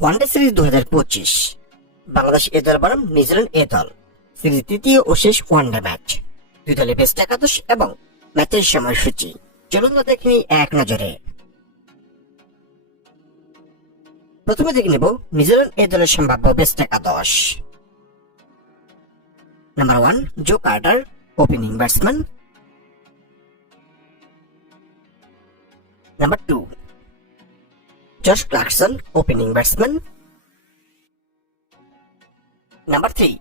One day series 2025 বাংলাদেশ এ দল বনাম নিউজিল্যান্ড এ দল। সিরিজ তৃতীয় ও শেষ ওয়ানডে ম্যাচ। দুই দলে বেস্ট একাদশ এবং ম্যাচের সময়সূচি চলুন দেখে নিই এক নজরে। প্রথমে দেখে নেব নিউজিল্যান্ড এ দলের সম্ভাব্য বেস্ট একাদশ। Number 1 Joe Carter, opening batsman. Number 2 Josh Clarkson, opening batsman. Number 3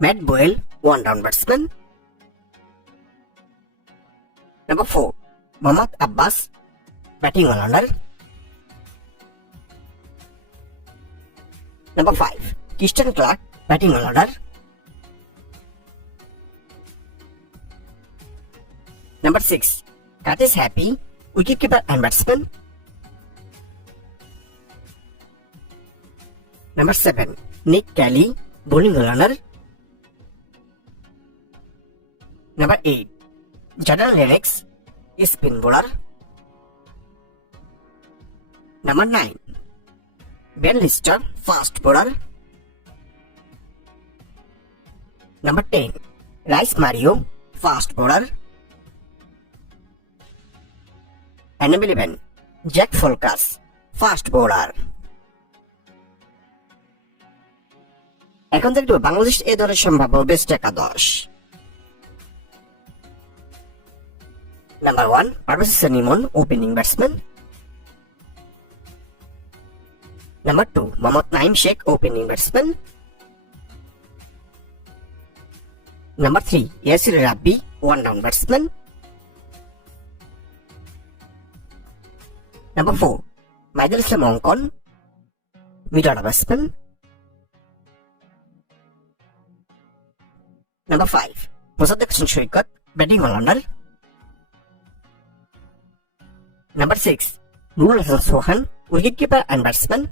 Matt Boyle, one down batsman. Number 4 Mohammad Abbas, batting allrounder. Number 5 Christian Clarke, batting allrounder. Number 6 Curtis Happy, wicket keeper and batsman. Number 7 Nick Kelly, bowling allrounder. Number 8 Jordan Lennox, spin bowler. Number 9 Ben Lister, fast bowler. Number 10 Rhys Mariu, fast bowler. Number 11 জ্যাক ফোলকাস, fast bowler. এখন দেখব Bangladesh A দলের সম্ভাব্য best একাদশ। Number 1 Parvez Hossain Emon, opening batsman. Number 2 Mohammad Naim Sheikh, opening batsman. Number 3 Yasir Rabbi, one down batsman. Number 4 Mahidul Islam Ankon, middle order batsman. Number 5 Mosaddek Hossain Saikat, batting allrounder. Number 6 Nurul Hasan Sohan, wicket keeper and batsman.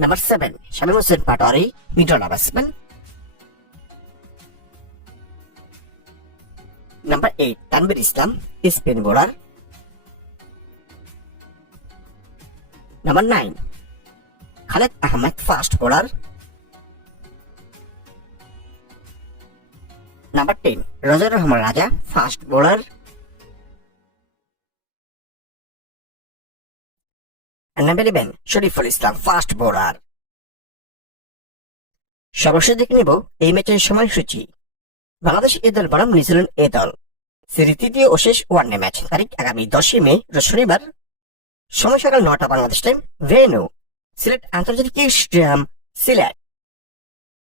Number 7 Shamim Hossain Patwari, middle order batsman. Number 8 Tanvir Islam, spin bowler. Number 9 খালেদ Ahmed, fast bowler. Number 10 রজার রহমান রাজা, fast bowler. Number 11 শরীফুল Islam, fast bowler. সর্বশেষ দেখে নেব এই ম্যাচের সময়সূচি। বাংলাদেশ এ দল বনাম নিউজিল্যান্ড এ দল। সিরিজ তৃতীয় ও শেষ ওয়ানডে ম্যাচ। তারিখ আগামী 10 মে, শনিবার। সময় সকাল 9টা বাংলাদেশ টাইম। ভেন্যু সিলেট আন্তর্জাতিক স্টেডিয়াম, সিলেট।